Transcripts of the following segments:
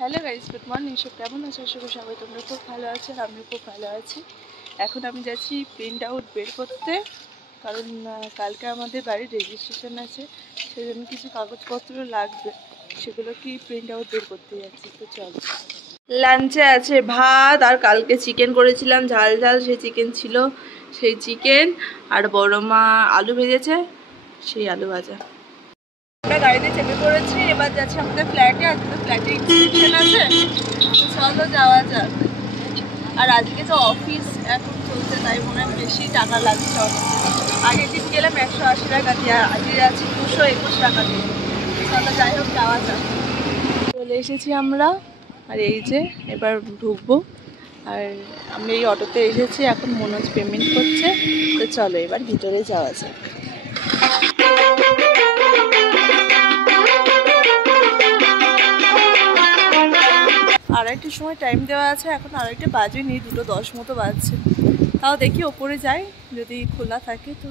Hello guys, good morning. সব কেমন আছো? আশা করি সবাই তোমরা খুব ভালো আছো আর আমিও খুব ভালো আছি। এখন আমি যাচ্ছি প্রিন্ট আউট বের করতে, কারণ কালকে আমাদের বাড়ির রেজিস্ট্রেশন আছে, সেজন্য কিছু কাগজপত্র লাগবে, সেগুলো কি প্রিন্ট আউট বের করতে যাচ্ছি। তো চলো। লাঞ্চে আছে ভাত, আর কালকে চিকেন করেছিলাম, ঝাল ঝাল সেই চিকেন ছিল, সেই চিকেন আর বড় মা আলু ভেজেছে, সেই আলু ভাজা। আমরা গাড়িতে চেপে পড়েছি, এবার যাচ্ছি আমাদের ফ্ল্যাটে। আজকে তো ফ্ল্যাটে ইনস্পেকশন আছে, চলো যাওয়া যাক। আর আজকে তো অফিস এখন চলছে, তাই মনে হয় বেশি টাকা লাগছে। আগের দিন গেলাম 180 টাকা দিয়ে, আজকে যাচ্ছি 221 টাকা দিয়ে। চলো যাই হোক, যাওয়া যাক। চলে এসেছি আমরা, আর এই যে এবার ঢুকবো। আর আমি এই অটোতে এসেছি, এখন মনোজ পেমেন্ট করছে। তো চলো এবার ভিতরে যাওয়া যাক। আড়াইটার সময় টাইম দেওয়া আছে, এখন আড়াইটা বাজেনি, 2:10 মতো বাজছে। তাও দেখি ওপরে যাই, যদি খোলা থাকে তো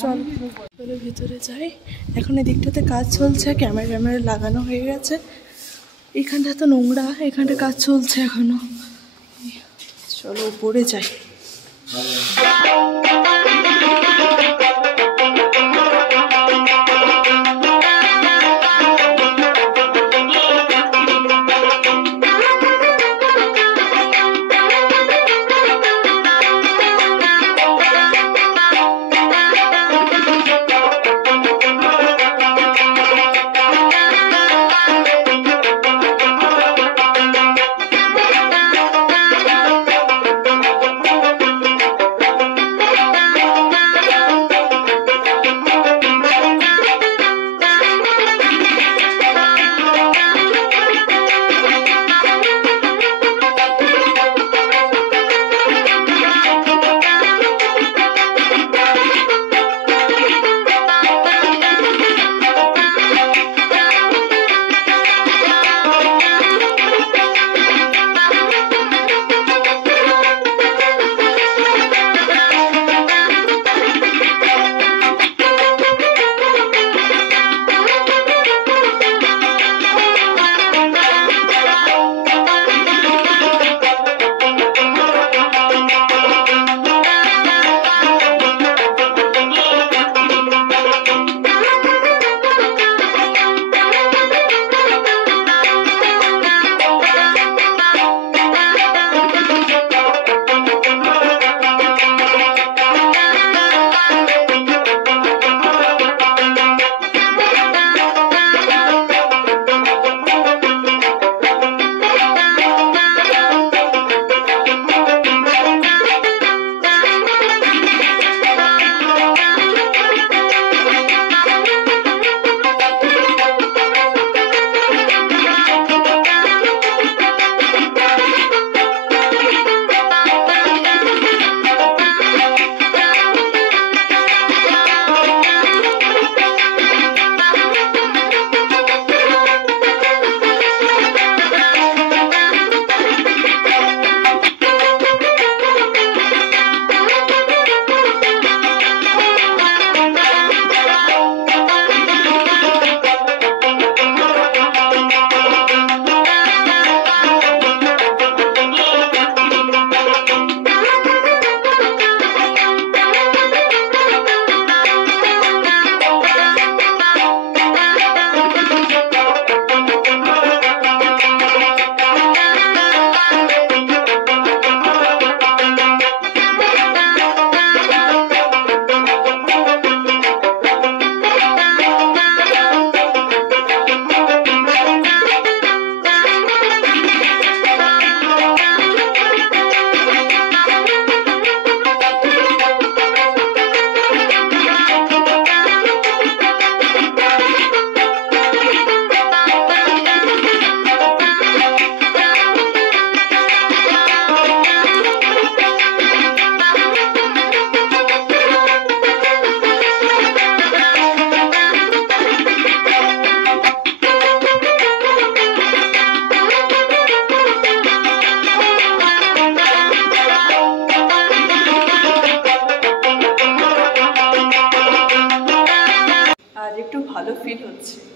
চলো ভিতরে যাই। এখন এদিকটাতে কাজ চলছে, ক্যামেরা লাগানো হয়ে গেছে। এখানটা তো নোংরা, এখানটা কাজ চলছে এখনো। চলো উপরে যাই।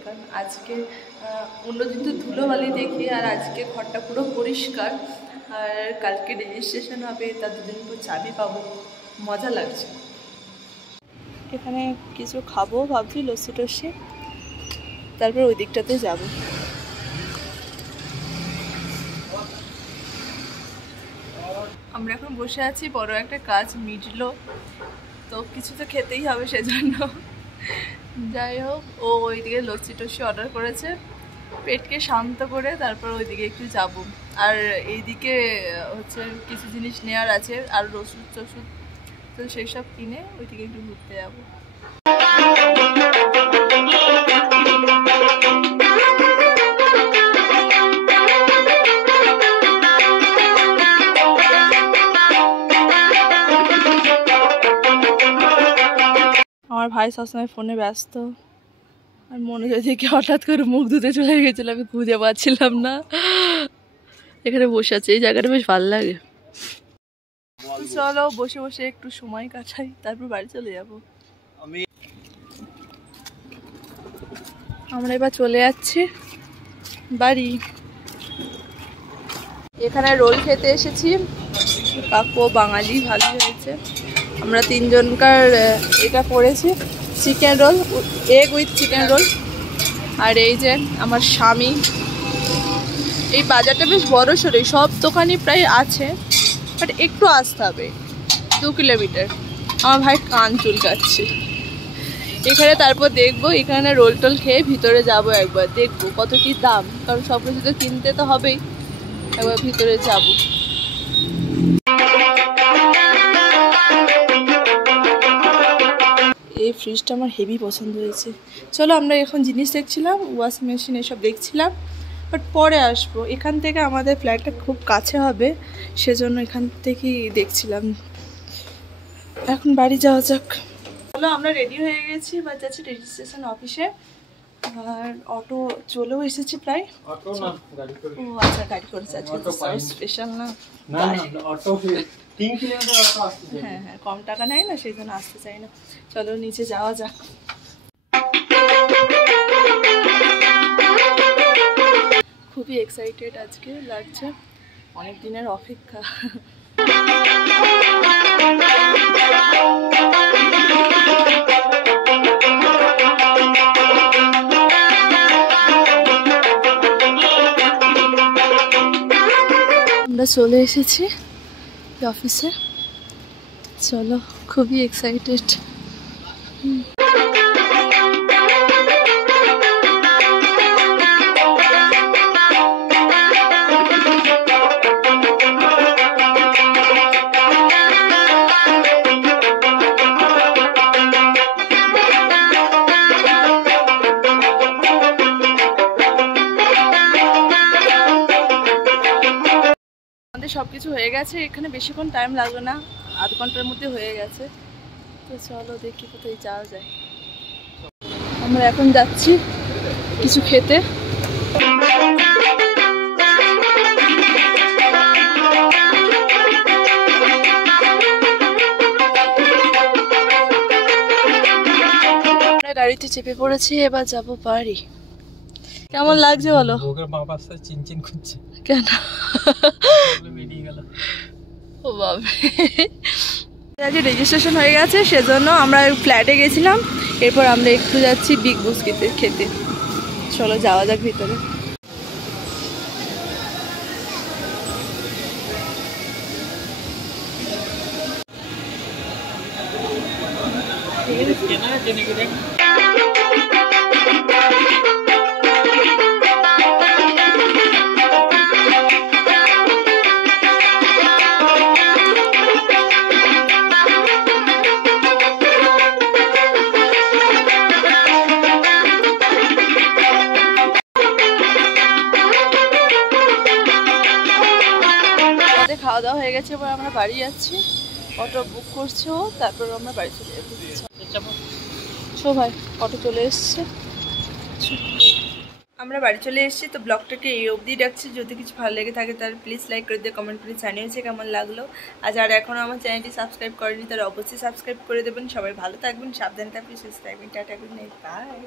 কারণ আজকে অন্যদিন তো ধুলোবালি দেখি, আর আজকে ঘরটা পুরো পরিষ্কার। আর কালকে রেজিস্ট্রেশন হবে, তার দুদিন পর চাবি পাবো, মজা লাগছে। এখানে কিছু খাবো ভাবছি, লস্যি টস্যি, তারপর ওই দিকটাতে যাবো। আমরা এখন বসে আছি, বড় একটা কাজ মিটলো, তো কিছু তো খেতেই হবে, সেজন্য যাই হোক ও ওইদিকে লস্যি টস্যি অর্ডার করেছে, পেটকে শান্ত করে তারপর ওইদিকে একটু যাব। আর এইদিকে হচ্ছে কিছু জিনিস নেওয়ার আছে, আর ওষুধ টষুধ, তো সেই সব কিনে ওইদিকে একটু ঘুরতে যাবো। আমার ভাই সবসময় ফোনে ব্যস্ত, আর মনোযোগ থেকে হঠাৎ করে মুখ ধুতে চলে গেছিল, আমি খুঁজে পাচ্ছিলাম না। এখানে বসে আছে, এই জায়গাটা বেশ ভালো লাগে। চলো বসে বসে একটু সময় কাটাই, তারপর বাড়ি চলে যাব। আমরা এবার চলে যাচ্ছি বাড়ি। এখানে রোল খেতে এসেছি, কাকু বাঙালি, ভালোই হয়েছে। আমরা তিনজনকার এটা করেছি, chicken roll, egg with chicken roll. আর এই যে আমার স্বামী। এই বাজারটা বেশ বড় সড়ই, সব দোকানই প্রায় আছে, বাট একটু আসতে হবে 2 কিলোমিটার। আমার ভাই কান চুলকাচ্ছে এখানে। তারপর দেখবো এখানে রোল টোল খেয়ে ভিতরে যাব, একবার দেখবো কত কি দাম, কারণ সব কিছু তো কিনতে তো হবেই। একবার ভিতরে যাব। এই ফ্রিজটা আমার হেভি পছন্দ হয়েছে। চলো আমরা এখন জিনিস দেখছিলাম, ওয়াশিং মেশিন এসব দেখছিলাম, বাট পরে আসবো। এখান থেকে আমাদের ফ্ল্যাটটা খুব কাছে হবে, সেজন্য এখান থেকেই দেখছিলাম। এখন বাড়ি যাওয়া যাক। চলো আমরা রেডি হয়ে গেছি, বা যাচ্ছি রেজিস্ট্রেশন অফিসে। আর অটো চলেও এসেছি প্রায়। অটো না, গাড়ি করে। ও আচ্ছা, গাড়ি করেছে আজকে, তো স্পেশাল না। না না, অটো 3 কিলোমিটার অটো আসতে চাই। হ্যাঁ হ্যাঁ, কম টাকা নেয় না, সেই জন্য আসতে চাই না। চলো নিচে যাওয়া যাক। খুবই এক্সাইটেড আজকে লাগছে, অনেক দিনের অপেক্ষা। আমরা চলে এসেছি অফিসে। চলো, খুবই এক্সাইটেড। সবকিছু হয়ে গেছে, এখানে বেশিক্ষণ টাইম লাগবে না, আধ ঘন্টার মধ্যে হয়ে গেছে। তো চলো দেখি কোথায় যাওয়া যায়। আমরা এখন যাচ্ছি কিছু খেতে। আমরা গাড়িতে চেপে পড়েছি, এবার যাবো বাড়ি। কেমন লাগছে বলো? বাবার সাথে চিনচিন করছে কেন? বেরিয়ে গেল। ও বাবা, আজকে রেজিস্ট্রেশন হয়ে গেছে, সেজন্য আমরা ফ্ল্যাটে গেছিলাম। এরপর আমরা একটু যাচ্ছি বিগ বস খেতে। চলো যাওয়া যাক ভিতরে। খাওয়া দাওয়া হয়ে গেছে, এবার আমরা বাড়ি যাচ্ছি। অটো বুক করছো, তারপর আমরা বাড়ি চলে যাবো। শো ভাই, অটো চলে এসছে। আমরা বাড়ি চলে এসেছি। তো ব্লগটাকে এই অবধি রাখছি। যদি কিছু ভালো লেগে থাকে তাহলে প্লিজ লাইক করে দিয়ে কমেন্ট করে জানিয়েছে কেমন লাগলো। আর যারা এখনও আমার চ্যানেলটি সাবস্ক্রাইব করেনি তারা অবশ্যই সাবস্ক্রাইব করে দেবেন। সবাই ভালো থাকবেন, সাবধানে থাকবেন, সুস্থ থাকবেন। Tata, good night, by.